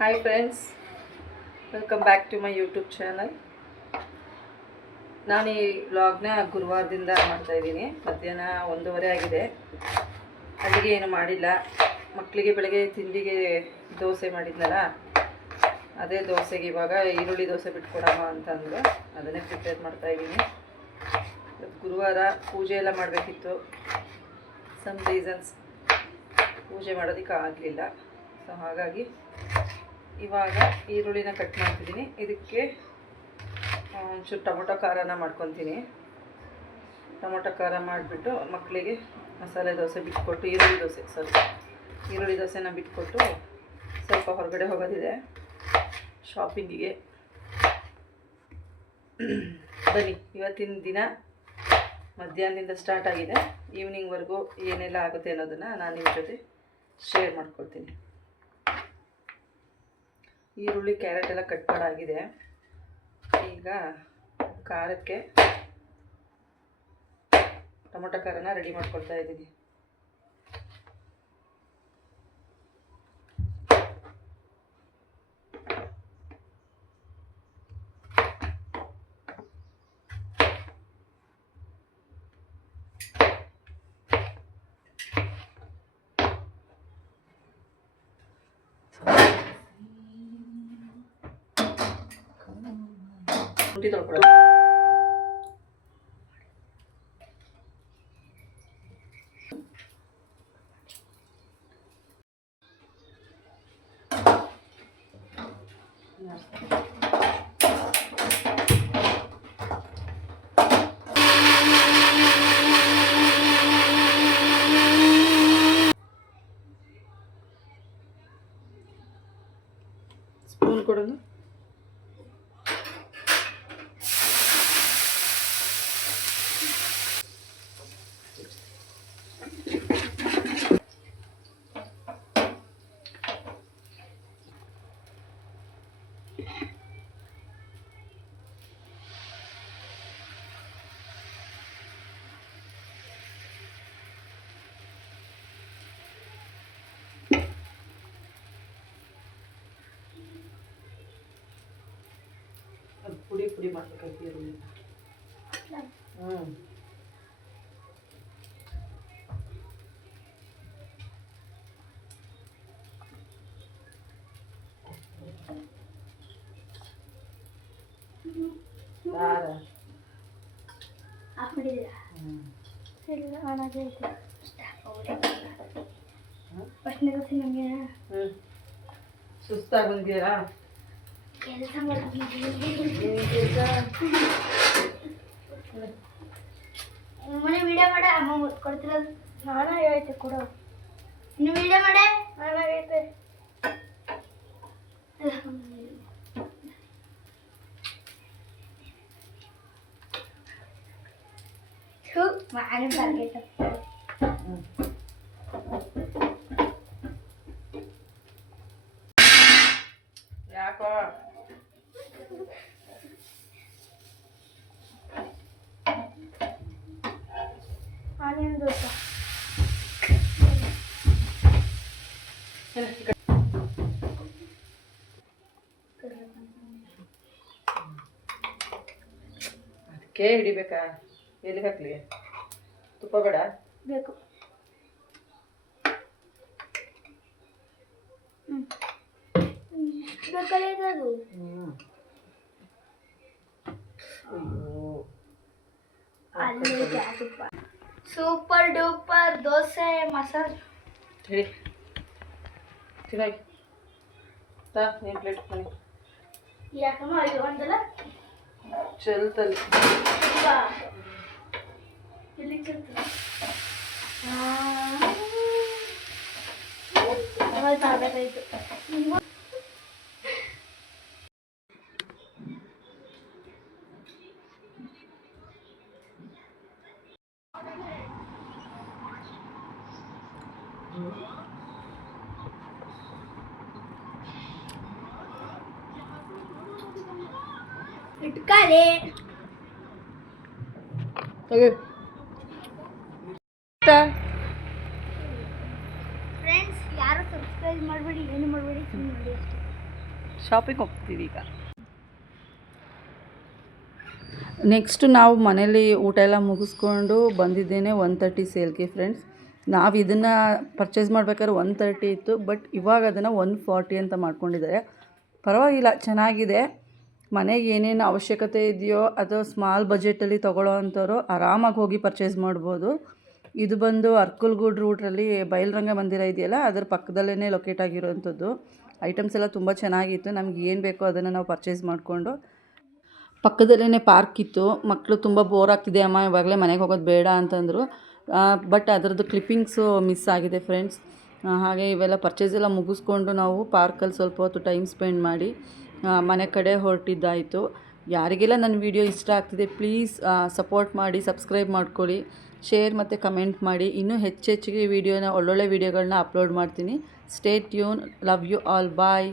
Hi friends, welcome back to my YouTube channel. ನಾನು ಈ ವ್ಲಾಗ್ನ ಗುರುವಾರದಿಂದ ಮಾಡ್ತಾಯಿದ್ದೀನಿ. ಮಧ್ಯಾಹ್ನ 1:30 ಆಗಿದೆ. ಅಡುಗೆ ಏನು ಮಾಡಿಲ್ಲ. ಮಕ್ಕಳಿಗೆ ಬೆಳಗ್ಗೆ ತಿಂಡಿಗೆ ದೋಸೆ ಮಾಡಿದ್ನಲ್ಲ, ಅದೇ ದೋಸೆಗೆ ಇವಾಗ ಈರುಳ್ಳಿ ದೋಸೆ ಬಿಟ್ಕೊಡಮ್ಮ ಅಂತಂದರು. ಅದನ್ನೇ ಪ್ರಿಪೇರ್ ಮಾಡ್ತಾಯಿದ್ದೀನಿ. ಇವತ್ತು ಗುರುವಾರ ಪೂಜೆ ಎಲ್ಲ ಮಾಡಬೇಕಿತ್ತು. ಸಮ್ ರೀಸನ್ಸ್ ಪೂಜೆ ಮಾಡೋದಕ್ಕೆ ಆಗಲಿಲ್ಲ. ಸೊ ಹಾಗಾಗಿ ಇವಾಗ ಈರುಳ್ಳಿನ ಕಟ್ ಮಾಡ್ತಿದ್ದೀನಿ. ಇದಕ್ಕೆ ಒಂಚೂರು ಟೊಮೊಟೊ ಖಾರನ ಮಾಡ್ಕೊತೀನಿ. ಟೊಮೊಟೊ ಖಾರ ಮಾಡಿಬಿಟ್ಟು ಮಕ್ಕಳಿಗೆ ಮಸಾಲೆ ದೋಸೆ ಬಿಟ್ಕೊಟ್ಟು ಈರುಳ್ಳಿ ದೋಸೆನ ಬಿಟ್ಕೊಟ್ಟು ಸ್ವಲ್ಪ ಹೊರಗಡೆ ಹೋಗೋದಿದೆ ಶಾಪಿಂಗಿಗೆ. ಬನ್ನಿ, ಇವತ್ತಿನ ದಿನ ಮಧ್ಯಾಹ್ನದಿಂದ ಸ್ಟಾರ್ಟ್ ಆಗಿದೆ. ಈವ್ನಿಂಗ್ವರೆಗೂ ಏನೆಲ್ಲ ಆಗುತ್ತೆ ಅನ್ನೋದನ್ನು ನಾನು ನಿಮ್ಮ ಜೊತೆ ಶೇರ್ ಮಾಡ್ಕೊಳ್ತೀನಿ. ಈರುಳ್ಳಿ ಕ್ಯಾರೆಟ್ ಎಲ್ಲ ಕಟ್ ಮಾಡಾಗಿದೆ. ಈಗ ಖಾರಕ್ಕೆ ಟೊಮೊಟೊ ಖಾರನ ರೆಡಿ ಮಾಡ್ಕೊಳ್ತಾ ಇದ್ದೀನಿ. ಶುಂಠಿ ತೊಳ್ಕೊಳ್ಳೋದು. ಸ್ಪೂನ್ ಕೊಡೋದು. ಪುಡಿ ಮಾಡಬೇಕಾಗಿ ಈರುಳ್ಳಿ. ಸುಸ್ತಾಗಿ ಬಂದಿರಾ? ಕೆಲಸ ಮನೆ ವಿಡಿಯೋ ಮಾಡ ಅಮ್ಮ ಕೊಡ್ತಿರೋದು ನಾನ ಹೇಳ್ತೆ ಕೊಡು. ಇನ್ನು ವಿಡಿಯೋ ಮಾಡೆ ನಾನಾಗೈತೆ. ಮಾನೆ ಬರ್ಗೈತೆ. ಯಾಕೋ ಆನಿಯನ್ ದೋಸೆ ಅದಕ್ಕೆ ಹಿಡಿಬೇಕಾ? ಎಲ್ಲಿ ಹಾಕ್ಲಿ? ತುಪ್ಪ ಬೇಡ? ಬೇಕು. ಬೇಕಲ್ಲದು. ಸೂಪರ್ ಡೂಪರ್ ದೋಸೆ ಮಸಾಲೆ ಹೇಳಿ ಚೆನ್ನಾಗಿ ನೀನು ಪ್ಲೇಟ್ ಬನ್ನಿ. ಯಾಕಮ್ಮ ಅಯ್ಯೋ ಅಂತಲ್ಲ ಚಲ್ತಲ್ಲಿ ಎಲ್ಲಿ ಚಲ್ತಲ್ಲ ಆಗಬೇಕಾಯ್ತು. ಇಟ್ಕಾಲೆ ಫ್ರೆಂಡ್ಸ್, ಯಾರು ಸಬ್ಸ್ಕ್ರೈಬ್ ಮಾಡಬೇಡಿ, ಏನು ಮಾಡಬೇಡಿ, ಸುಮ್ಮನೆ ನೋಡಿ ಅಷ್ಟೇ. ಶಾಪಿಂಗ್ ಹೋಗ್ತೀವಿ ಈಗ. ನೆಕ್ಸ್ಟ್ ನಾವು ಮನೇಲಿ ಊಟ ಎಲ್ಲ ಮುಗಿಸ್ಕೊಂಡು ಬಂದಿದ್ದೇನೆ 1:30 ಸೇಲ್ಗೆ ಫ್ರೆಂಡ್ಸ್. ನಾವು ಇದನ್ನು ಪರ್ಚೇಸ್ ಮಾಡ್ಬೇಕಾದ್ರೆ 1:30 ಇತ್ತು, ಬಟ್ ಇವಾಗ ಅದನ್ನು 1:40 ಅಂತ ಮಾಡ್ಕೊಂಡಿದ್ದಾರೆ. ಪರವಾಗಿಲ್ಲ, ಚೆನ್ನಾಗಿದೆ. ಮನೆಗೆ ಏನೇನು ಅವಶ್ಯಕತೆ ಇದೆಯೋ ಅದು ಸ್ಮಾಲ್ ಬಜೆಟಲ್ಲಿ ತೊಗೊಳ್ಳೋ ಅಂಥವ್ರು ಆರಾಮಾಗಿ ಹೋಗಿ ಪರ್ಚೇಸ್ ಮಾಡ್ಬೋದು. ಇದು ಬಂದು ಅರ್ಕಲ್ಗೂಡ್ ರೂಟ್ರಲ್ಲಿ ಬಯಲುರಂಗ ಮಂದಿರ ಇದೆಯಲ್ಲ, ಅದರ ಪಕ್ಕದಲ್ಲೇ ಲೊಕೇಟ್ ಆಗಿರೋವಂಥದ್ದು. ಐಟಮ್ಸ್ ಎಲ್ಲ ತುಂಬ ಚೆನ್ನಾಗಿತ್ತು. ನಮ್ಗೆ ಏನು ಬೇಕೋ ಅದನ್ನು ನಾವು ಪರ್ಚೇಸ್ ಮಾಡಿಕೊಂಡು, ಪಕ್ಕದಲ್ಲೇ ಪಾರ್ಕ್ ಇತ್ತು. ಮಕ್ಕಳು ತುಂಬ ಬೋರ್ ಆಗ್ತಿದೆ ಅಮ್ಮ, ಇವಾಗಲೇ ಮನೆಗೆ ಹೋಗೋದು ಬೇಡ ಅಂತಂದರು. ಬಟ್ ಅದರದ್ದು ಕ್ಲಿಪ್ಪಿಂಗ್ಸು ಮಿಸ್ ಆಗಿದೆ ಫ್ರೆಂಡ್ಸ್. ಹಾಗೆ ಇವೆಲ್ಲ ಪರ್ಚೇಸ್ ಎಲ್ಲ ಮುಗಿಸ್ಕೊಂಡು ನಾವು ಪಾರ್ಕಲ್ಲಿ ಸ್ವಲ್ಪ ಹೊತ್ತು ಟೈಮ್ ಸ್ಪೆಂಡ್ ಮಾಡಿ ಮನೆ ಕಡೆ ಹೊರಟಿದ್ದಾಯಿತು. ಯಾರಿಗೆಲ್ಲ ನನ್ನ ವಿಡಿಯೋ ಇಷ್ಟ ಆಗ್ತಿದೆ ಪ್ಲೀಸ್ ಸಪೋರ್ಟ್ ಮಾಡಿ, ಸಬ್ಸ್ಕ್ರೈಬ್ ಮಾಡ್ಕೊಳ್ಳಿ, ಶೇರ್ ಮತ್ತು ಕಮೆಂಟ್ ಮಾಡಿ. ಇನ್ನೂ ಹೆಚ್ಚೆಚ್ಚಿಗೆ ಒಳ್ಳೊಳ್ಳೆ ವೀಡಿಯೋಗಳನ್ನ ಅಪ್ಲೋಡ್ ಮಾಡ್ತೀನಿ. Stay tune. Love you all. Bye.